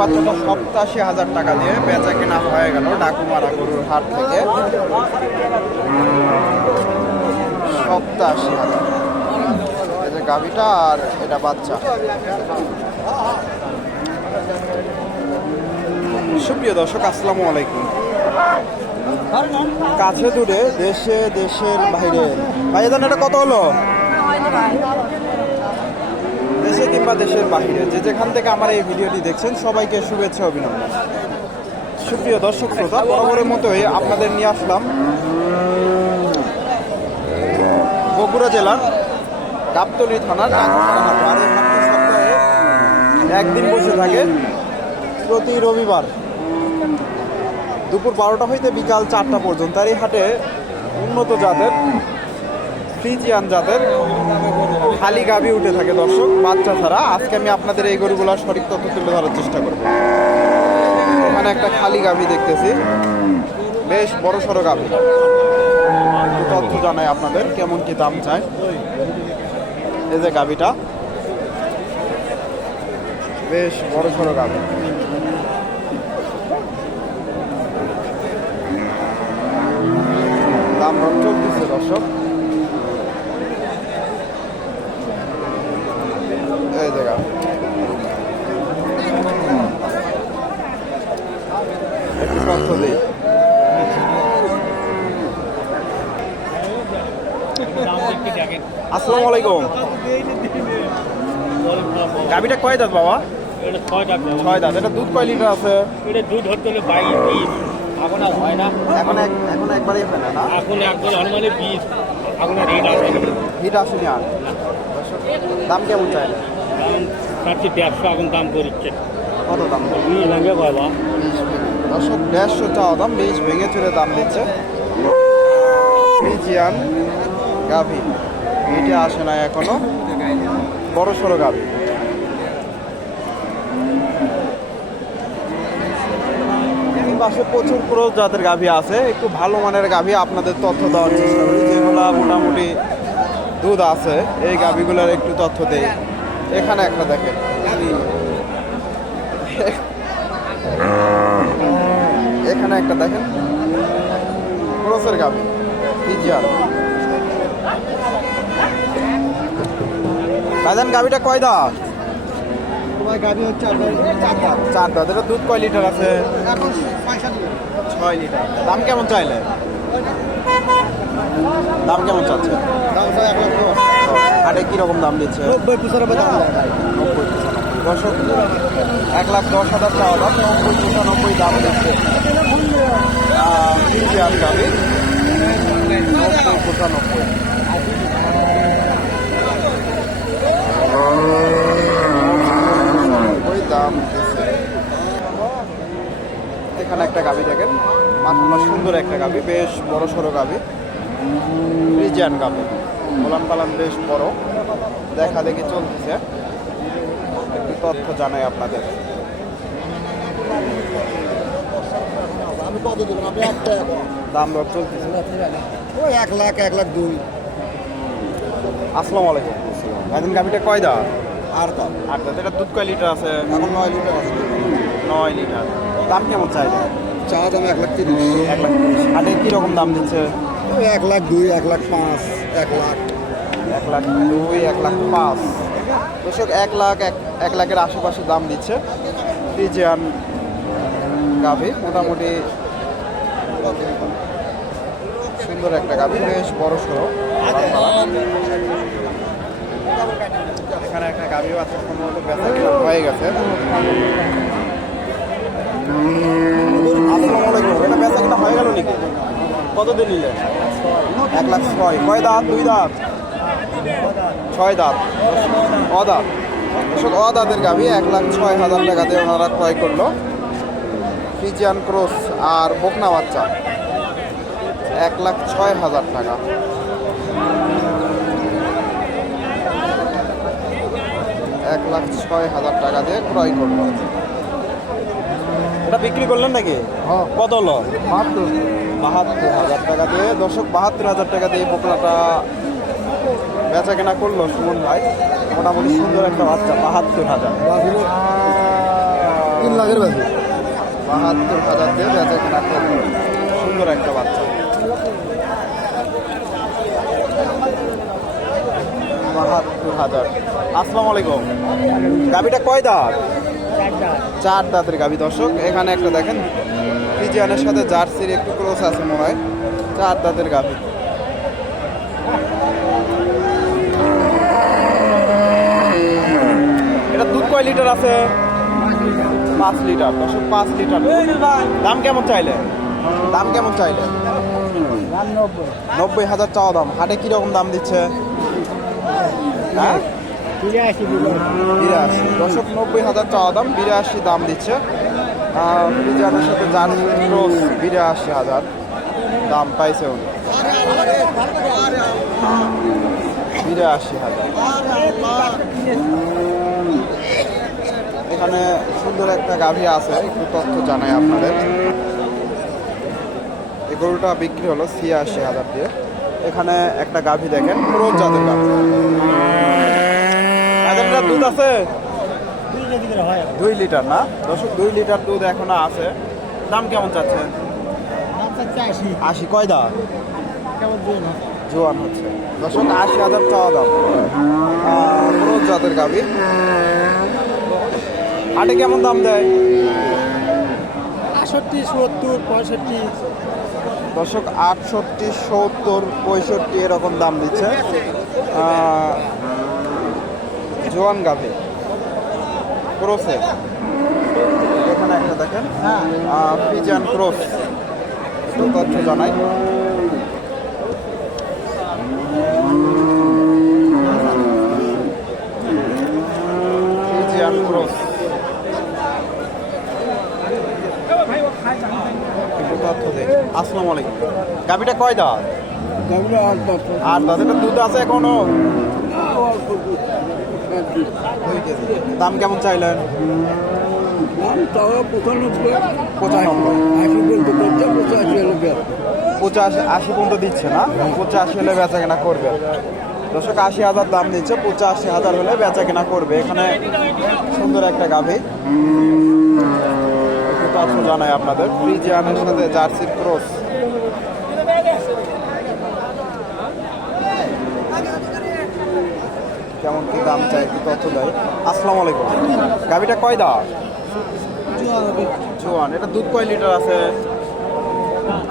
বাচ্চাটা সপ্তাশি হাজার টাকা দিয়ে বেচা কেনা হয়ে গেল ডাকুমারা গরুর হাট থেকে। সপ্তাশি হাজার যে গাভিটা আর এটা বাচ্চা। সুপ্রিয় দর্শক, আসসালামু আলাইকুম। কাছে দূরে, দেশে, দেশের বাইরে। ভাই এটা কত হলো? দেশে কিংবা দেশের বাইরে যে যেখান থেকে আমার এই ভিডিওটি দেখছেন, সবাইকে শুভেচ্ছা অভিনন্দন। সুপ্রিয় দর্শক শ্রোতা, বরাবরের মতোই আপনাদের নিয়ে আসলাম বগুড়া জেলার গাবতলী থানার একদিন বসে থাকে প্রতি রবিবার দুপুর বারোটা হইতে বিকাল চারটা পর্যন্ত। আর এই হাটে উন্নত জাতের ফ্রিজিয়ান জাতের খালি গাভি উঠে থাকে দর্শক, বাচ্চা ছাড়া। আজকে আমি আপনাদের এই গরুগুলোর সঠিক তথ্য তুলে ধরার চেষ্টা করব। এখানে একটা খালি গাভি দেখতেছি। বেশ বড় সড়ো গাভি। তথ্য জানাই আপনাদের, কেমন কি দাম চায়। এই যে গাভিটা। বেশ বড় সড়ো গাভি। দাম চলতেছে দর্শক। দিই। আসসালামু আলাইকুম। গাভিটা কয় দাঁত বাবা? ছয় দাঁত। এটা দুধ কয় লিটার আছে? এখন এখন না? দাম কেমন চাইলে দাম চারশো দেড়শো এখন দাম করিচ্ছে কত দাম? বিশ ভেঙে পাবা দর্শক দেড়শো চাওয়া দাম বেশ ভেঙে চুরে দাম দিচ্ছে। ফ্রিজিয়ান গাভি এটা আসে না এখনও। বড় সড়ো গাভি। পাশে প্রচুর পুরো জাতের গাভি আছে। একটু ভালো মানের গাভি আপনাদের তথ্য দেওয়ার চেষ্টা করি। যেগুলো মোটামুটি দুধ আছে এই গাভিগুলোর একটু তথ্য দেই। এখানে একটা দেখেন। এখানে একটা দেখেন। ক্রসের গাভি। ফিজিয়ার বাজান গাভিটা কয় দাঁত? গাড়ি হচ্ছে আপনার চার দাম দাঁত। এটা দুধ কয় লিটার আছে? ছয় লিটার। দাম কেমন চাইলে? দাম কেমন চাচ্ছে দাম এক লক্ষ। হাটে কীরকম দাম দিচ্ছে? নব্বই পঁচানব্বই দাম। নব্বই দশক এক লাখ দশ হাজার টাকা দাম নব্বই পঁচানব্বই দাম দিচ্ছে। ফিজিয়ার গাভি নব্বই পঁচানব্বই দাম দিচ্ছে। এখানে একটা গাভি দেখেন মাসাল্লাহ সুন্দর একটা গাভি বেশ বড় সড়ো গাভি ফ্রিজিয়ান গাভি পালান পালান বেশ বড়। দেখা দেখি চলতেছে। একটু তথ্য জানাই আপনাদের। দাম দর চলতেছে। ওই এক লাখ এক লাখ দুই। আসসালামু আলাইকুম। এখন গাভিটা কয় দা আর দাম আট দাঁত এটা দুধ কয় লিটার আছে? এখন নয় লিটার আছে। নয় লিটার। দাম কেমন চাইলে? চা দাম এক লাখ তিরিশ। এক লাখ তিরিশ। হাটে কীরকম দাম দিচ্ছে? এক লাখ দুই এক লাখ পাঁচ। এক লাখ। এক লাখ দুই, এক লাখ পাঁচ। দর্শক, এক লাখ, এক এক লাখের আশেপাশে দাম দিচ্ছে ফ্রিজিয়ান গাভি। মোটামুটি সুন্দর একটা গাভি, বেশ বড় সড়ো। এখানে একটা গাভি আছে, সম্ভবত কেনা হয়ে গেছে। আসসালামু আলাইকুম, এটা বেচা কেনা হয়ে গেল নাকি? কতদিন নিলেন এক লাখ ছয়। কয় দাঁত? দুই দাঁত? ছয় দাঁত। অদাঁত দর্শক অদাঁতের গাভি এক লাখ ছয় হাজার টাকাতে ওনারা ক্রয় করল। ফিজিয়ান ক্রস আর বকনা বাচ্চা। এক লাখ ছয় হাজার টাকা। এক লাখ ছয় হাজার টাকা দিয়ে ক্রয় করল। এটা বিক্রি করলেন নাকি? হ্যাঁ। কত হলো? বাহাত্তর হাজার টাকা দিয়ে। দর্শক বাহাত্তর হাজার টাকা দিয়ে বকনাটা বেচা কেনা করল সুমন ভাই। মোটামুটি সুন্দর একটা বাচ্চা বাহাত্তর হাজার। তিন লাখের বেশি বাহাত্তর হাজার দিয়ে বেচা কেনা করবে সুন্দর একটা বাচ্চা। বাহাত্তর হাজার। আসসালামু আলাইকুম। গাবিটা কয় দাঁত। চার দাঁতের গাবি। দর্শক এখানে একটা দেখেন ফিজিয়ানের সাথে জার্সির একটু ক্রস আছে মনে হয়। চার দাঁতের গাবি এটা দুধ কয় লিটার আছে? পাঁচ লিটার। দর্শক, পাঁচ লিটার। দাম কেমন চাইলে? দাম কেমন চাইলে? নব্বই হাজার চাওয়া দাম। হাটে কীরকম দাম দিচ্ছে? হ্যাঁ? বিরাশি। দশক নব্বই হাজার চাওয়া দাম। বিরাশি দাম দিচ্ছে। ফ্রিজারের সাথে জার্সি ক্রস বিরাশি হাজার দাম পাইছে উনি। বিরাশি হাজার। এখানে সুন্দর একটা গাভী আছে একটু তথ্য জানাই আপনাদের। এই গরুটা বিক্রি হলো ছিয়াশি হাজার দিয়ে। এখানে একটা গাভী দেখেন ক্রোজ জাতের গাভী। দুধ আছে? দুই লিটার না? দশক দুই লিটার দুধ এখনও আছে। দাম কেমন চাচ্ছেন? আশি। কয় দাম? জোয়ান হচ্ছে। দশক আশি হাজার চাওয়া দাম। ক্রোজ জাতের গাভী হাটে কেমন দাম দেয়? আষট্টি সত্তর পঁয়ষট্টি। দর্শক আটষট্টি সত্তর পঁয়ষট্টি এরকম দাম দিচ্ছে। জোয়ান গাভী ক্রোসে এখানে একটা দেখেন ফিজান ক্রোস একটু তথ্য জানাই। ফিজিয়ান ক্রোস একটু তথ্য আসসালামু আলাইকুম। গাভিটা কয় দাঁত? আর দাঁতের দুধ আছে এখনও? দাম কেমন চাইলেন? পঁচাশি আশি পর্যন্ত দিচ্ছে না? পঁচাশি হলে বেচা কেনা করবে। দশক আশি হাজার দাম দিচ্ছে পঁচাশি হাজার হলে বেচা কেনা করবে। এখানে সুন্দর একটা গাভী। তথ্য জানাই আপনাদের। ফ্রিজিয়ানের সাথে জার্সির ক্রস। কেমন কি দাম চাই একটু তথ্য দেয়। আসসালামু আলাইকুম। গাভীটা কয় দাম জোয়ান। এটা দুধ কয় লিটার আছে?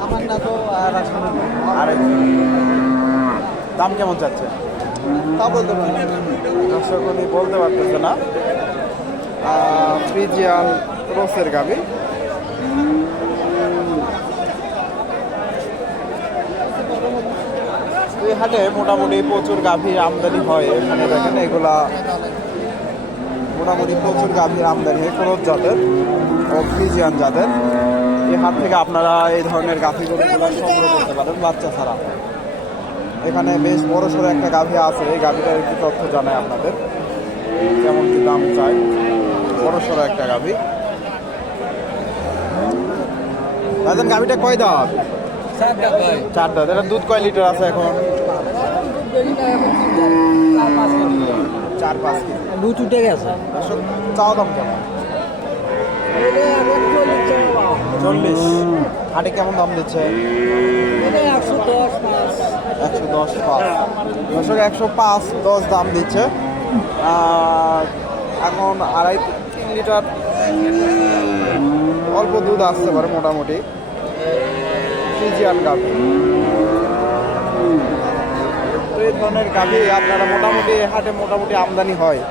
আমার না তো আড়াই দাম কেমন যাচ্ছে তা বলতে পারি দর্শক বলতে পারতেছে না। ফ্রিজিয়ান ক্রসের গাবি এই হাটে মোটামুটি প্রচুর গাভীর আমদানি হয়। এখানে দেখেন, এগুলা মোটামুটি প্রচুর গাভীর আমদানি হয় ক্রোধ জাতের ও ফ্রিজিয়ান জাতের। এই হাট থেকে আপনারা এই ধরনের গাভীগুলো সংগ্রহ করতে পারেন, বাচ্চা ছাড়া। এখানে বেশ বড় সড়ো একটা গাভী আছে, এই গাভীটার একটু তথ্য জানাই আপনাদের। কেমন কি দাম চাই? বড় সড়ো একটা গাভী। দাদা গাভীটা কয় দাঁত? চার দাঁত এটা দুধ কয় লিটার আছে এখন? চার পাঁচ কেজি দুধ উঠে গেছে। চাওয়া দাম কেমন? চল্লিশ। হাটে কেমন দাম দিচ্ছে? একশো দশ পাঁচ। একশো দশ পাঁচ দর্শক একশো পাঁচ দশ দাম দিচ্ছে। এখন আড়াই তিন লিটার অল্প দুধ আসতে পারে মোটামুটি। ফ্রিজিয়ান গাভি তো এই ধরনের গাভি আপনারা মোটামুটি হাটে মোটামুটি আমদানি হয়।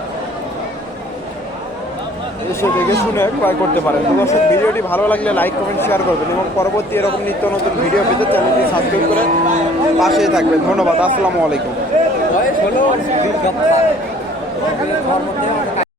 এসে দেখে শুনে ক্রয় করতে পারেন। তো দর্শক, ভিডিওটি ভালো লাগলে লাইক, কমেন্ট, শেয়ার করবেন এবং পরবর্তী এরকম নিত্য নতুন ভিডিও পেতে চ্যানেলটি সাবস্ক্রাইব করে পাশেই থাকবেন। ধন্যবাদ, আসসালামু আলাইকুম।